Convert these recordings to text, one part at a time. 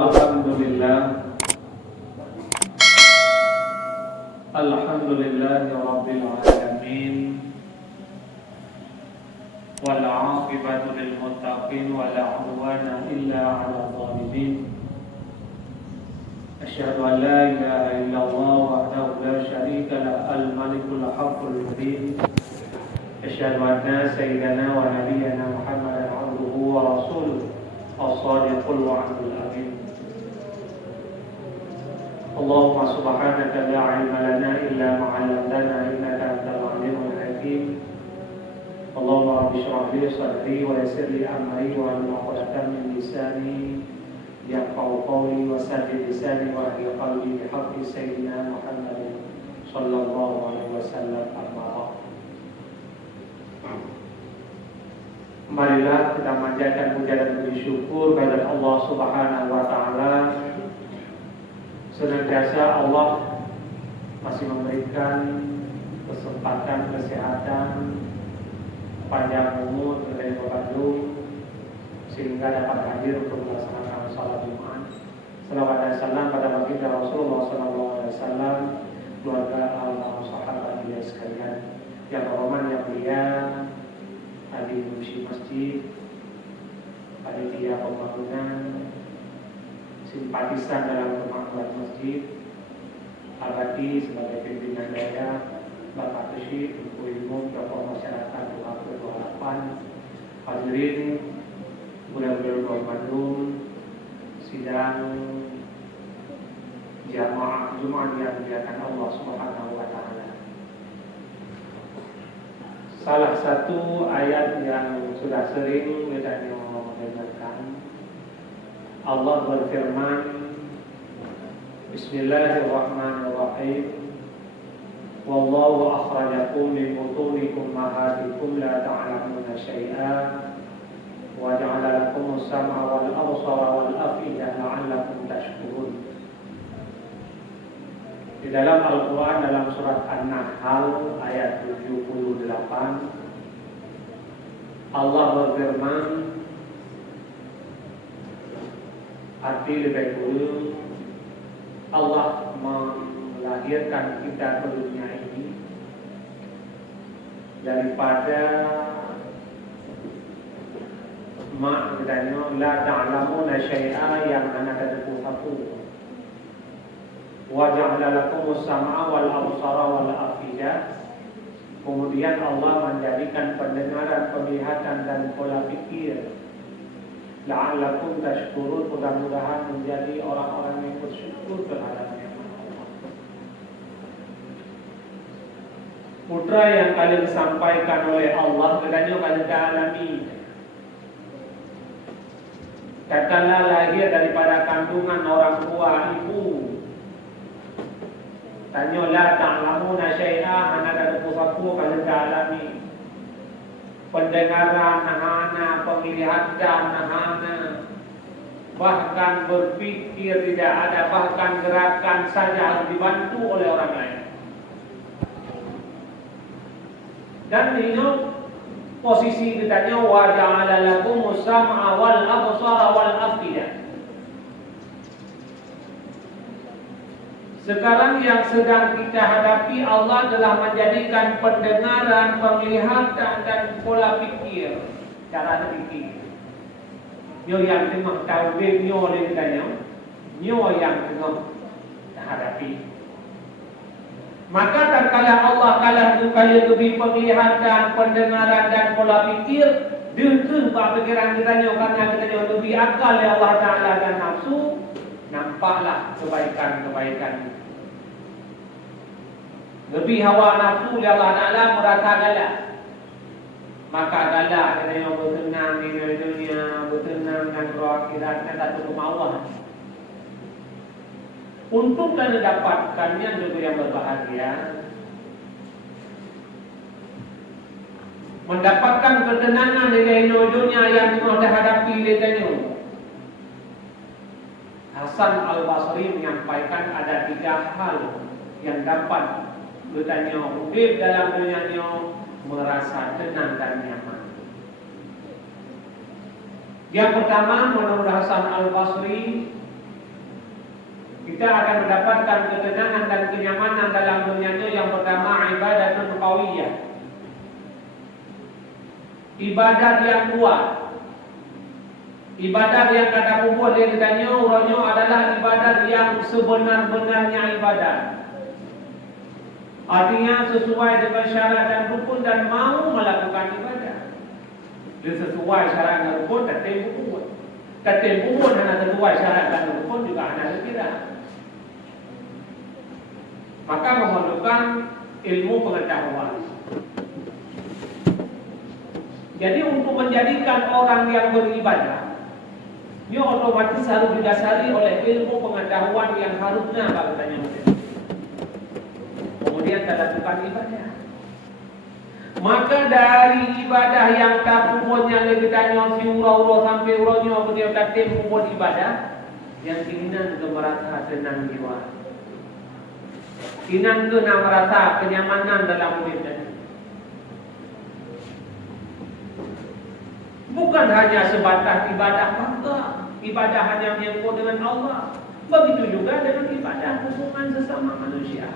Alhamdulillah, Alhamdulillahi Rabbil Alamin, wal 'aqibatu lil muttaqin wa la 'udwana illa 'alal zalimin. Asyhadu an la ilaha illallah wahdahu la syarika lah, al-malikul haqqul mubin. Asyhadu anna sayyidana wa nabiyyana Muhammadan 'abduhu wa rasuluhu as-sadiqul wa'dul amin. Allahumma subhanaka la ilma lana illa ma 'allamtana innaka antal 'alimul hakim. Allahumma rabbi shrah li sadri wa yassir li amri wa hlul 'uqdatam min lisani yafqahu qawli wa saddid lisani wa ahli qalbi bi haqqi sayyidina Muhammadin sallallahu alaihi wasallam. Amma ba'd. Marilah kita manjatkan puja dan puji syukur kepada Allah Subhanahu wa taala. Senantiasa Allah masih memberikan kesempatan, kesehatan, panjang umur dari Bandung sehingga dapat hadir untuk melaksanakan salat Jumat. Salawat dan salam pada baginda Rasulullah SAW, keluarga Allah, sahabat beliau sekalian, yang terhormat yang mulia, adik fungsi masjid, panitia pembangunan, simpatisan dalam pembangunan masjid, Abadi sebagai pimpinan daerah, Bapak Tusi, Ibu Ilmu, Tokoh Masyarakat 28, hadirin budak-budak Bandung, sidang jamaah Jumat yang dimuliakan Allah Subhanahu wa taala. Salah satu ayat yang sudah sering kita dengarkan, Allah berfirman, Bismillahirrahmanirrahim, Wallahu akhrajakum min butuni ummahatikum la ta'lamuna syai'an wa ja'ala lakumus sam'a wal absara wal af'idah la'allakum tashkurun. Di dalam Al-Quran, dalam surat An-Nahl ayat 78, Allah berfirman, arti lebih dulu, Allah melahirkan kita ke dunia ini daripada maknanya la ta'lamuna syai'a, yang anak ada satu. Wa ja'ala lakumus sam'a wal absara wal afidah. Kemudian Allah menjadikan pendengaran, penglihatan dan pola pikir. La'allakum tashkurun, mudah-mudahan menjadi orang-orang yang bersyukur terhadap nikmat Allah. Putra yang kalian sampaikan oleh Allah, katanya kalian alami. Katakanlah lahir daripada kandungan orang tua ibu. Tanya la ta'lamuna syai'a, mana ada sesuatu kalian alami. Pendengaran nahana, penglihatan nahana, bahkan berpikir tidak ada, bahkan gerakan saja harus dibantu oleh orang lain. Dan ini posisi kitanya wa ja'ala lakumus sam'a wal absara wal afidah. Sekarang yang sedang kita hadapi, Allah telah menjadikan pendengaran, penglihatan dan pola pikir, cara berpikir. Nyo yang tengah tahu nyo oleh kitanya, nyo yang tengah hadapi. Maka tatkala Allah kalah kalian lebih penglihatan, pendengaran dan pola pikir, dengkun pikiran kitanya karena kitanya lebih akal ya Allah Ta'ala dan nafsu, nampaklah kebaikan-kebaikan. Lebih hawa nafsu ya Allah Ta'ala merasa galak. Maka galak katanya bertenang di dunia, bertenang dan berakhirat, kata tu kemauan. Untuk kita dapatkannya juga yang berbahagia, mendapatkan ketenangan di dunia yang kita hadapi letanya. Hasan Al-Basri menyampaikan ada 3 hal yang dapat bertanya hidup dalam dunia ini merasa tenang dan nyaman. Yang pertama, menurut Hasan Al-Basri, kita akan mendapatkan ketenangan dan kenyamanan dalam dunia itu. Yang pertama, ibadatun qawiyah, ibadat yang kuat. Ibadat yang kata kubur dia ditanya urangnya adalah ibadat yang sebenar-benarnya ibadat. Artinya sesuai dengan syarat dan rukun dan mau melakukan ibadah. Dia sesuai syarat dan rukun dan tempuh. Ketempuh pun hanya sesuai syarat dan rukun juga hanya tidak. Maka memerlukan ilmu pengetahuan. Jadi untuk menjadikan orang yang beribadah, dia otomatis harus didasari oleh ilmu pengetahuan yang harusnya katanya mungkin. Kemudian kita lakukan ibadah. Maka dari ibadah yang tak punya lagi tanya si ura-ura sampai uranya dia datang membuat ibadah, yang keinginan ke merasa senang jiwa. Keinginan ke nak merasa kenyamanan dalam hidupnya. Bukan hanya sebatas ibadah maka ibadah hanya menyangkut dengan Allah. Begitu juga dengan ibadah hubungan sesama manusia.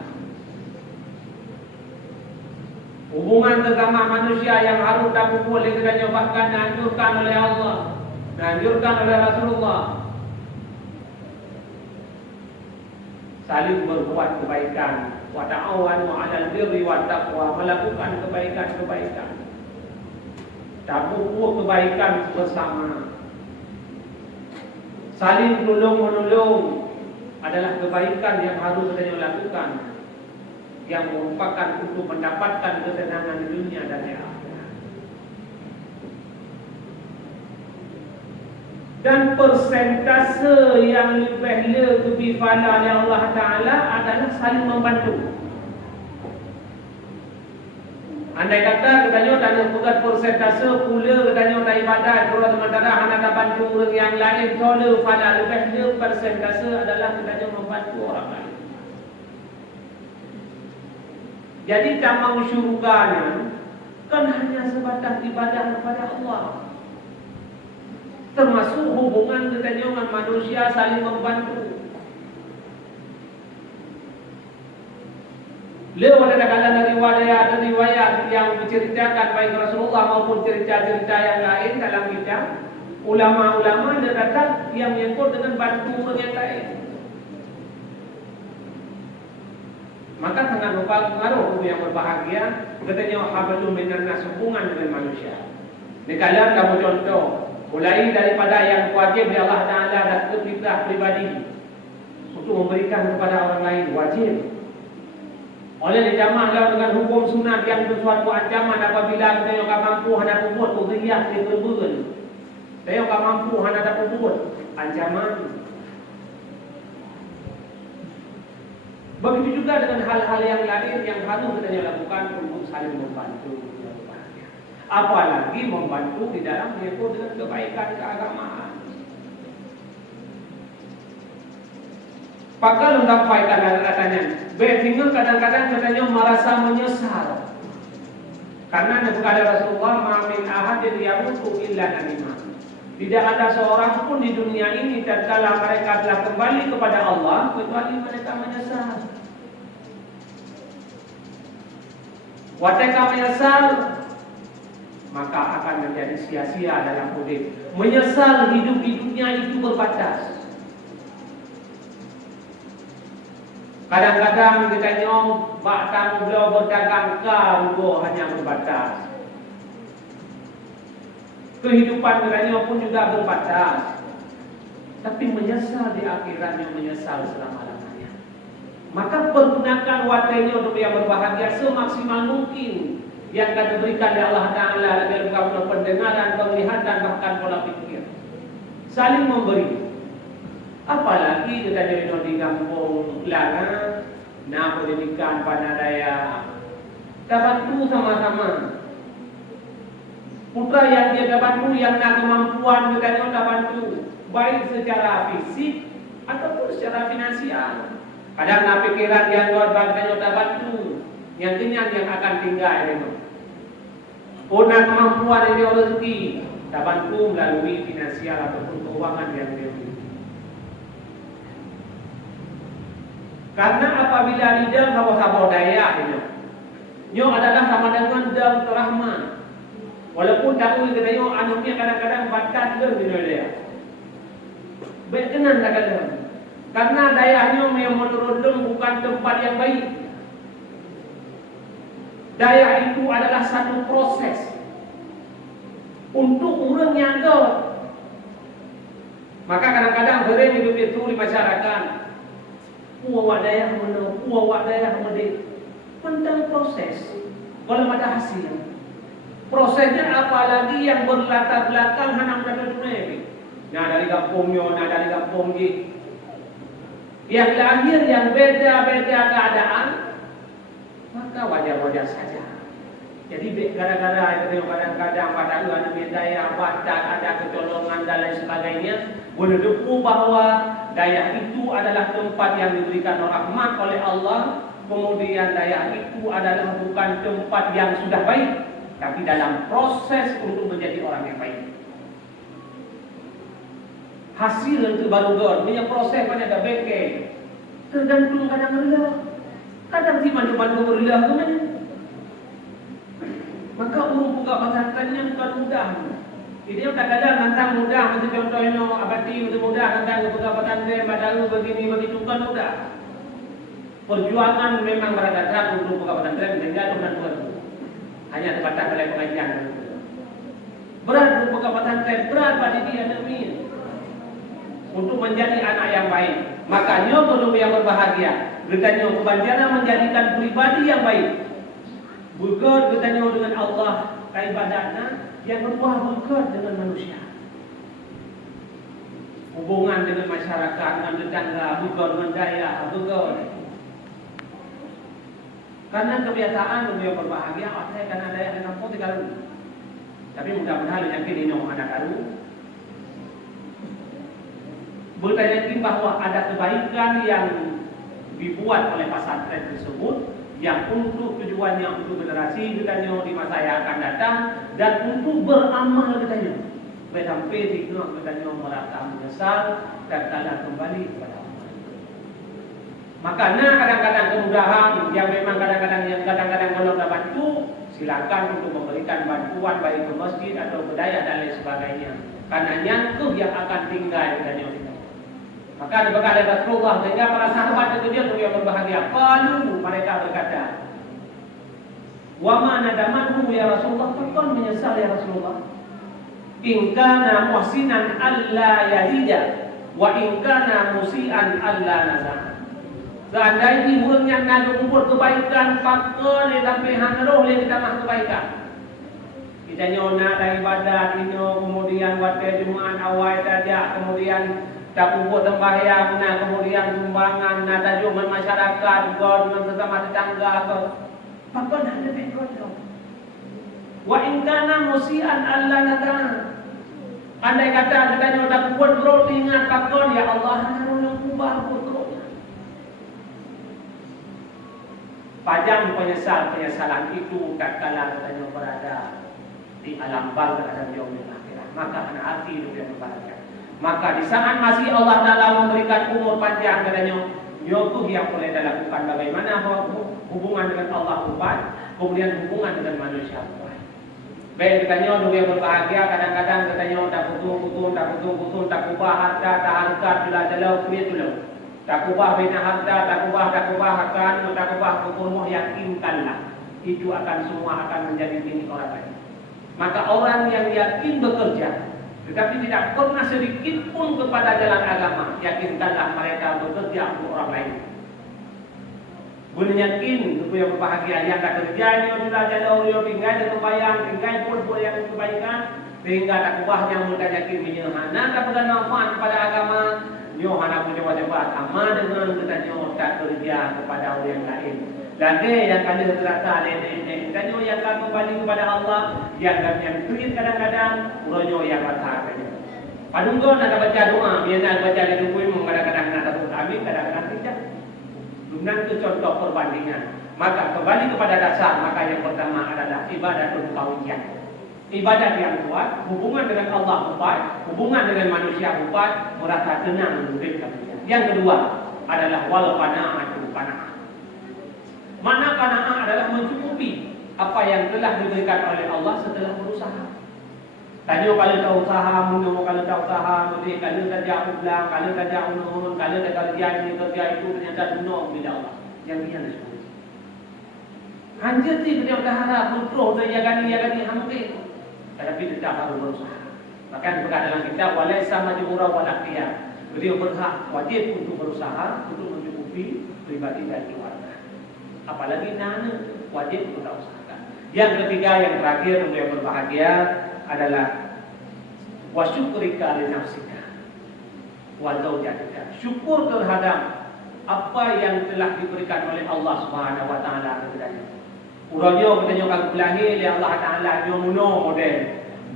Hubungan sesama manusia yang harus dilakukan oleh kita bahkan dianjurkan oleh Allah, dianjurkan oleh Rasulullah. Saling berbuat kebaikan, wa ta'awanu 'alal birri wat taqwa, melakukan kebaikan-kebaikan. Tabur kebaikan bersama. Saling tolong-menolong adalah kebaikan yang harus kita lakukan, yang merupakan untuk mendapatkan ketenangan di dunia dan di akhirat. Dan persentase yang lebih fala oleh Allah Ta'ala adalah saling membantu. Andai kata katanya tanya bukan persentase pula katanya tak ibadat orang sementara hanya tak bantu orang yang lain, soal fala lebih persentase adalah katanya membantu orang lain. Jadi taman syurganya kan hanya sebatas ibadah kepada Allah. Termasuk hubungan kita dengan manusia saling membantu. Lewat ada riwayat yang menceritakan baik Rasulullah maupun cerita-cerita yang lain dalam kitab. Ulama-ulama dia datang yang menyangkut dengan bantu orang yang lain. Maka sangat berpengaruh yang berbahagia katanya hablum minan nas, hubungan dengan manusia. Dikala kamu contoh mulai daripada yang wajib dari Allah Taala dan kita pribadi untuk memberikan kepada orang lain wajib. Oleh dijamahlah dengan hukum sunat yang sesuatu ancaman apabila kita yang mampu hendak buat udhiyah di berbulan. Saya yang mampu hendak buat ancaman. Begitu juga dengan hal-hal yang lain yang harus kita lakukan untuk saling membantu. Apalagi membantu di dalam menyangkut dengan kebaikan keagamaan. Pakal mendampaikan katanya, sehingga kadang-kadang katanya merasa menyesal. Karena kepada Rasulullah ma'amin ahadin yamutu illa nanimah. Tidak ada seorang pun di dunia ini tatkala mereka telah kembali kepada Allah kecuali mereka menyesal. Ketika menyesal maka akan menjadi sia-sia dalam hidup. Menyesal hidup di dunia itu berbatas. Kadang-kadang kita nyom bak beliau berdagang kargo hanya berbatas. Kehidupan kita pun juga berbatas. Tapi menyesal di akhiratnya, menyesal selama-lamanya. Maka pergunakan waktunya untuk yang berbahagia semaksimal mungkin yang akan diberikan oleh Allah Ta'ala dalam kamu pendengaran, penglihatan, bahkan pola pikir. Saling memberi. Apalagi kita jadi di kampung Lana, nak pendidikan pada daya, bantu sama-sama. Putra yang dia bantu, yang nak kemampuan kita bantu, baik secara fisik ataupun secara finansial. Kadang nak pikiran yang luar biasa kita bantu, yang kenyang yang akan tinggal ini. Punya kemampuan ini rezeki, kita bantu melalui finansial ataupun keuangan yang dia. Karena apabila lidah sama-sama daya ini, nyo adalah sama dengan dam terahman. Walaupun tahu kita nyo anaknya kadang-kadang batat ke dia. Baik kenan kadang-kadang. Karena dayanya yang menurut bukan tempat yang baik. Daya itu adalah satu proses untuk orang yang ada. Maka kadang-kadang sering hidup itu di masyarakat. Puawak daya mana, puawak daya mana. Tentang proses. Kalau ada hasil. Prosesnya apalagi yang berlatar belakang hanam dari dunia ini. Nah dari kampungnya, nah dari kampung ini. Yang lahir yang beda-beda keadaan, maka wajar-wajar saja. Jadi gara-gara itu kadang-kadang pada ada daya batat, ada kecolongan dan lain sebagainya, menunjukkan bahwa daya itu adalah tempat yang diberikan rahmat oleh Allah. Kemudian daya itu adalah bukan tempat yang sudah baik, tapi dalam proses untuk menjadi orang yang baik. Hasil itu baru God, punya proses banyak ada bengkel. Tergantung kadang-kadang, kadang di mana-mana berulah kan. Maka urung buka pesantrennya bukan mudah. Jadi kadang-kadang tentang mudah, macam contohnya abadi itu mudah, tentang buka pesantren padahal begini begitu kan mudah. Perjuangan memang berat untuk buka pesantren sehingga dengan Tuhan. Hanya terbatas oleh pengajian. Berat untuk buka pesantren, berat pada dia demi untuk menjadi anak yang baik. Makanya perlu yang berbahagia. Bertanya kebanyakan menjadikan pribadi yang baik. Berkat bertanya dengan Allah, ibadatnya yang kedua berkat dengan manusia. Hubungan dengan masyarakat, dengan tetangga, berkat dengan daya, berkat. Karena kebiasaan beliau berbahagia, saya karena daya dengan putih kalau. Tapi mudah-mudahan yakin ini anak baru. Bertanya bahwa ada kebaikan yang dibuat oleh pesantren tersebut yang untuk tujuannya untuk generasi katanya di masa yang akan datang dan untuk beramal katanya. Sampai di katanya merasa menyesal dan kalah kembali kepada Allah. Makanya kadang-kadang kemudahan yang memang kadang-kadang kalau dapat bantu, silakan untuk memberikan bantuan baik ke masjid atau ke daya dan lain sebagainya. Karena nyangkut yang akan tinggal katanya. Maka berkata Rasulullah sehingga para sahabat itu dia yang berbahagia. Qalu mereka berkata, "Wa ma nadamanhu ya Rasulullah?" Bukan menyesal ya Rasulullah. In kana muhsinan alla yahida wa in kana musian alla nazah. Seandainya urangnya nak umur kebaikan pakon sampai hanroh le kita mah kebaikan. Kita nyona dari ibadat ini kemudian waktu Jumat awal saja kemudian tak buat sembahyang, kemudian sumbangan, tajuman masyarakat, dengan sesama tetangga, maka ada background. Wa ingkana musian Allah natang. Andai kata kita tak buat bro ingat pakon ya Allah harus ubah buruknya. Pajang penyesalan itu tak kala kita berada di alam barzakh dan yaumil akhirah. Maka anak hati itu yang berbahagia. Maka di saat masih Allah Ta'ala memberikan umur panjang katanya, itu yang boleh dilakukan bagaimana hubungan dengan Allah ubat, kemudian hubungan dengan manusia ubat. Baik katanya dulu yang berbahagia kadang-kadang katanya tak putung, tak ubah harta, tak harta jelas kulit dulu. Tak ubah bina harta, tak ubah akan, tak ubah hukum yakinkanlah. Itu akan semua akan menjadi milik orang lain. Maka orang yang yakin bekerja tetapi tidak pernah sedikit pun kepada jalan agama, yakinkanlah mereka bekerja untuk orang lain. Boleh yakin, itu yang berbahagia yang tak kerja ini adalah jalan orang tinggal dan kebayang, tinggal pun boleh yang kebaikan, sehingga tak ubahnya mereka yakin menyehana kepada manfaat kepada agama, nyohana punya wajib agama dengan kita tak kerja kepada orang yang lain. Lagi yang kami terasa ini, kanyo yang akan kembali kepada Allah, yang tweet kadang-kadang, uronyo yang bertahan. Padunggo nak baca doa, biasa baca di rumah kadang-kadang nak tahu kami, kadang-kadang tidak. Dengan itu contoh perbandingan. Maka kembali kepada dasar, maka yang pertama adalah ibadah tauhid. Ibadah yang kuat, hubungan dengan Allah kuat, hubungan dengan manusia kuat, merasa tenang hidup kami. Yang kedua adalah wal qanaatu. qanaah. Makna qanaah adalah mencukupi apa yang telah diberikan oleh Allah setelah berusaha. Tanya kalau tak usaha, mundur kalau tak usaha, boleh kalau tak jauh pulang, kalau tak jauh nun, kalau tak kerja ini kerja itu ternyata dunia bila Allah. Yang dia nak semua. Hanya ti kita berharap untuk dan jaga ni hampir. Tetapi kita harus berusaha. Bahkan berkata dalam kitab walaysa majbura wala qiyam. Beliau berhak wajib untuk berusaha untuk mencukupi pribadi dan keluarga. Apalagi nana wajib untuk usahakan. Yang ketiga, yang terakhir untuk yang berbahagia adalah wasyukrika li nafsika wa zawjatika. Syukur terhadap apa yang telah diberikan oleh Allah Subhanahu wa taala kepadanya. Urangnya katanya kalau lahir oleh Allah Taala dia muno model.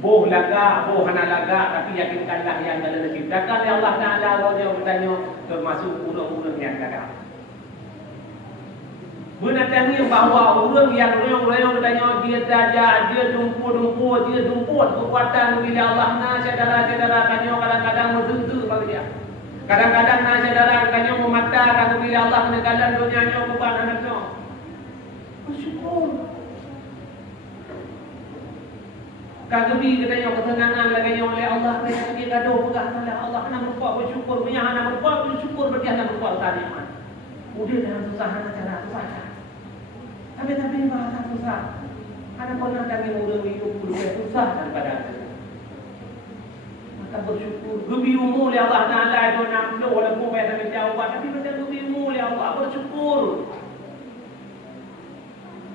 Boh laga, boh hana laga, tapi yakinkanlah yang telah diciptakan oleh Allah Taala urangnya katanya termasuk urang-urang yang laga. Menandakan bahawa orang yang royong-royong katanya dia dajah, dia dumpur kekuatan bila Allah na saudara-saudara katanya kadang-kadang berhenti bagi dia. Kadang-kadang na saudara katanya memata kalau bila Allah menegalan dunianya beban anaknya. Bersyukur. Kagumi katanya ketenangan lagi oleh Allah katanya dia gaduh pegah oleh Allah nak berbuat bersyukur, punya anak berbuat bersyukur berarti anak berbuat tariman. Udah dalam susah cara susah. Tapi bahasa susah. Ada pernah daging orang hidup lebih susah daripada itu. Maka bersyukur. Gebimu oleh Allah Taala itu nak walaupun banyak jawaban, tapi macam gebimu oleh Allah bersyukur.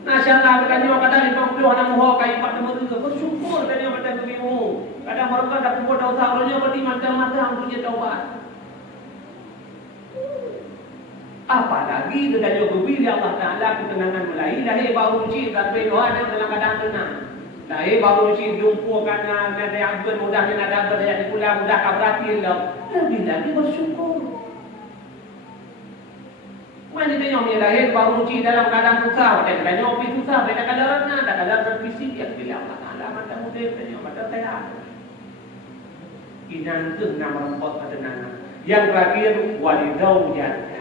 Nasyaallah katanya kata 50 anak muha kai 4 bersyukur katanya macam gebimu. Kadang mereka dah buat dosa orangnya berarti macam-macam untuk dia taubat. Apalagi dengan bila Allah Ta'ala ketenangan mulai lahir baru uci tapi doa dan dalam keadaan tenang. Lahir baru uci jumpa kerana ada yang mudah dan ada yang pulang mudah kabratil lah. Lebih lagi bersyukur. Mana dia yang lahir baru uci dalam keadaan susah, ada yang opi susah, ada kadarannya, ada kadar berfisik yang bila Allah Ta'ala mata mudah dan mata sehat. Inan tu nama rempot ketenangan. Yang terakhir walidau jadah.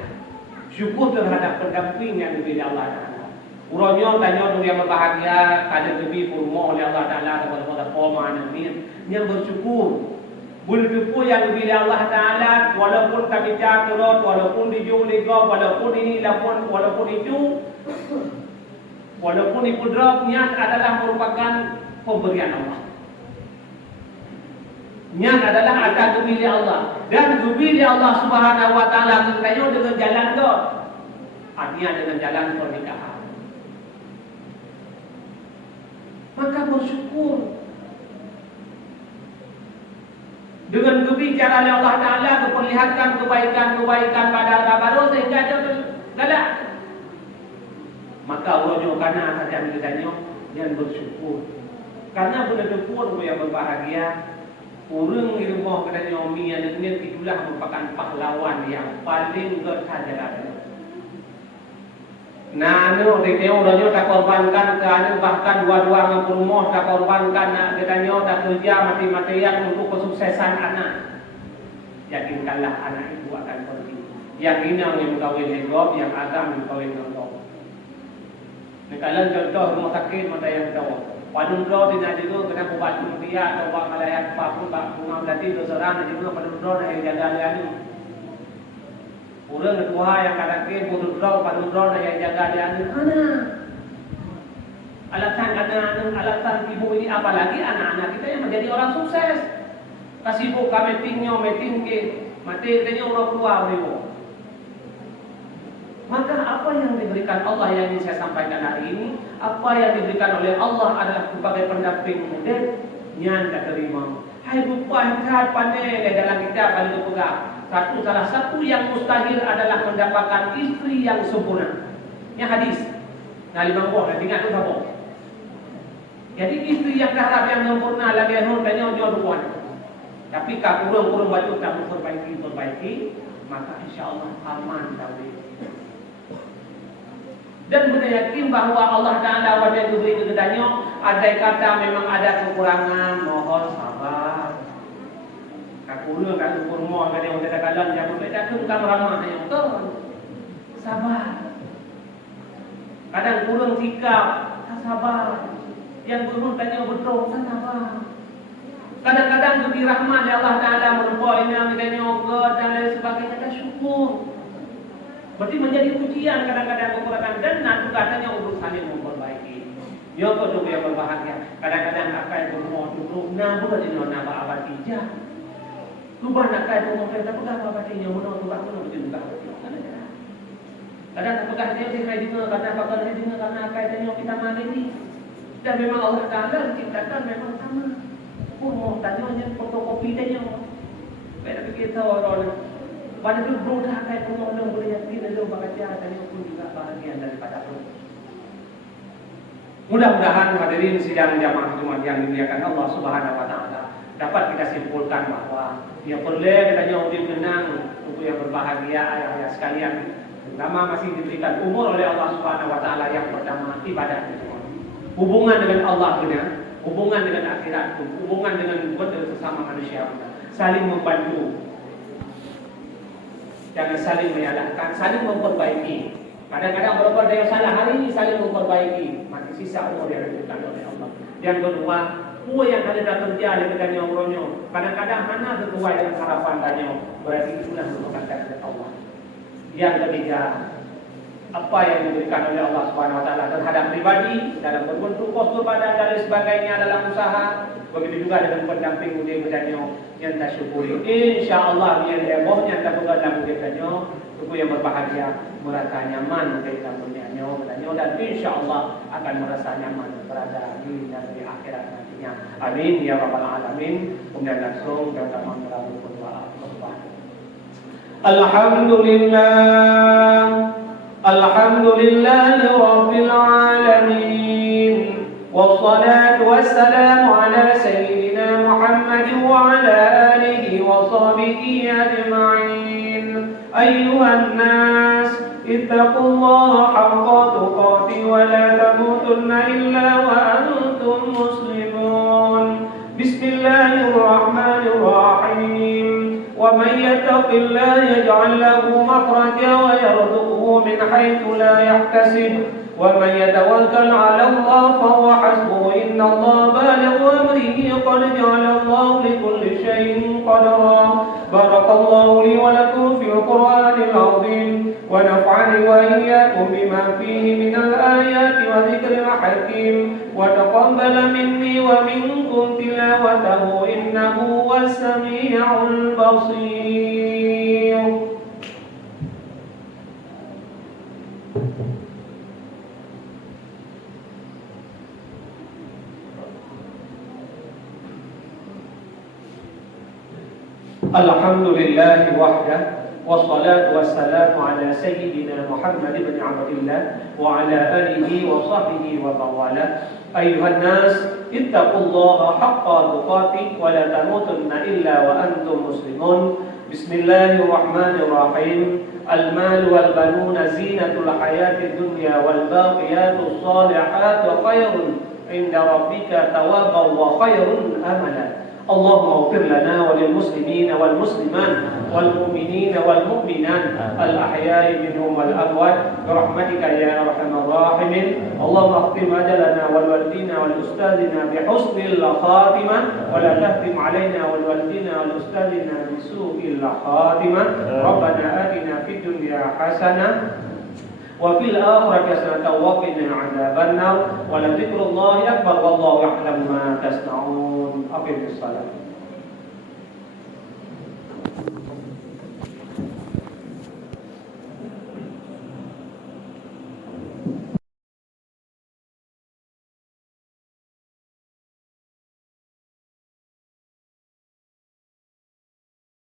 Syukur terhadap pendamping yang diberi Allah Ta'ala. Urangnya tanya untuk yang berbahagia, kada lebih purmo oleh Allah Ta'ala kepada poma amin. Yang bersyukur. Buldupu yang diberi Allah Ta'ala, walaupun kami jatuh, walaupun dijuliga, walaupun ini, walaupun itu, walaupun itu dropnya adalah merupakan pemberian Allah. Yang adalah atas kebili Allah dan kebili Allah Subhanahu wa taala katanya dengan jalan tu. Artinya dengan jalan pernikahan. Maka bersyukur. Dengan kebijakan Allah Taala memperlihatkan kebaikan-kebaikan pada baru sehingga dia galak. Maka Allah karena atas yang ditanya yang bersyukur. Karena benar-benar yang berbahagia. Orang di rumah katanya Umi yang ini itulah merupakan pahlawan yang paling bersahaja. Nah, dia orangnya tak korbankan kerana bahkan dua-dua dengan rumah tak korbankan katanya tak kerja mati-matian untuk kesuksesan anak. Yakinkanlah anak itu akan pergi. Yang ini yang kawin hegop, yang agam yang kawin hegop. Kalau contoh rumah sakit mata yang tahu. Padung draw tidak juga kena buat rupiah atau buat malayan apapun bak bunga berarti doseran juga padung draw yang jaga liani. Orang kedua yang kadang-kadang padung draw yang jaga liani. Mana? Alasan ibu ini apalagi anak-anak kita yang menjadi orang sukses. Kasih buka meeting ke mati tanya orang tua beliau. Maka apa yang diberikan Allah yang ingin saya sampaikan hari ini, apa yang diberikan oleh Allah adalah sebagai pendamping model yang tak terima. Hai bupa hebat pandai dalam kitab pada pegang. Salah satu yang mustahil adalah mendapatkan istri yang sempurna. Yang hadis. Nah, 5 buah, ingat tu apa? Jadi istri yang harap yang sempurna lagi hon tanya dia dua. Tapi kalau kurang baju tak perbaiki, maka insya-Allah aman tauhid. Dan beryakin bahawa Allah Ta'ala wajah diberi kegedannya. Ada kata memang ada kekurangan, mohon sabar. Kakula kalau kurma kalau yang ada kalan yang berbeda tu bukan ramah yang betul. sabar. Kadang kurang sikap, tak sabar. Yang kurang tanya betul, tak sabar. Kadang-kadang diberi rahmat dari Allah Ta'ala merupakan ini, tanya Allah dan lain sebagainya, tak syukur. Berarti menjadi ujian kadang-kadang kekurangan dan nanti katanya untuk saling memperbaiki. Ya kau yang berbahagia. Kadang-kadang akan bermoh duduk, nah bukan ini nama abad tijah. Lupa nak kaya bermoh kita pegang abad tijah, menurut tu aku nak berjumpa. Kadang tak pegang dia saya dengar karena apa kalau dia dengar karena kaya tanya kita mati ni. Dan memang Allah Ta'ala ciptakan memang sama. Mau tanya je fotokopi tanya. Baik fikir tahu orang. Pada tu berusaha kayak pemodong boleh yakin dalam baca tanya pun juga bahagian daripada itu. Mudah-mudahan hadirin sidang jamaah Jumat yang dimuliakan Allah Subhanahu wa taala dapat kita simpulkan bahwa yang perlu katanya untuk menang untuk yang berbahagia ayah-ayah sekalian, terutama masih diberikan umur oleh Allah Subhanahu wa taala yang pertama ibadah itu. Hubungan dengan Allah benar, hubungan dengan akhirat, hubungan dengan sesama manusia, saling membantu, jangan saling menyalahkan, saling memperbaiki. Kadang-kadang berbuat yang salah hari ini saling memperbaiki, masih sisa umur yang diberikan oleh Allah. Yang kedua, kue yang ada dalam kerja dengan yang ronyo, kadang-kadang mana sesuai dengan harapan tanya, berarti itulah merupakan dari Allah. Yang ketiga, apa yang diberikan oleh Allah Subhanahu wa taala terhadap pribadi dalam berbentuk postur badan dan sebagainya dalam usaha, begitu juga dengan pendamping ujian berdanyo yang tak syukuri. Insyaallah yang lebohnya tak dalam ujian berdanyo, tuku yang berbahagia, merasa nyaman dalam berdanyo dan insyaallah akan merasa nyaman berada di negeri akhirat nantinya. Amin ya rabbal alamin. Kemudian langsung kita melalui berdoa. Alhamdulillah. الحمد لله رب العالمين والصلاة والسلام على سيدنا محمد وعلى آله وصحبه أجمعين أيها الناس اتقوا الله حق تقاته ولا تموتن إلا وأنتم مسلمون بسم الله الرحمن الرحيم ومن يتق الله يجعل له مخرجا ويرزقه من حيث لا يحتسب ومن يتوكل على الله فهو حسبه إن الله بالغ أمره قد جعل الله لكل شيء قدرا بارك الله لي ولكم في القرآن العظيم ونفعني وإياكم بما فيه من الآيات وذكر الحكيم وتقبل مني ومنكم تلاوته إنه هو السميع البصير. Alhamdulillah wahdah wassalatu wassalamu ala sayyidina Muhammad ibn Abdillah wa ala alihi wa sahbihi wa bawala. Ayuhan nas ittaqullaha haqqa tuqatih wa la tamutunna illa wa antum muslimun. Bismillahirrahmanirrahim. Al-mal wal banuna zinatul hayatid dunya wal baqiyatus salihatu khairun inda rabbika thawaban wa khairun amala. اللهم اغفر لنا وللمسلمين والمسلمات والمؤمنين والمؤمنات الأحياء منهم والأموات برحمتك يا أرحم الراحمين. اللهم اختم أجلنا والوالدين والأستاذنا بحسن الخاتمة ولا تختم علينا والوالدين والأستاذنا بسوء الخاتمة. ربنا آتنا في الدنيا حسنة وفي الآخرة حسنة وقنا عذاب النار ولذكر الله أكبر والله يعلم ما تصنعون. أقم الصلاة.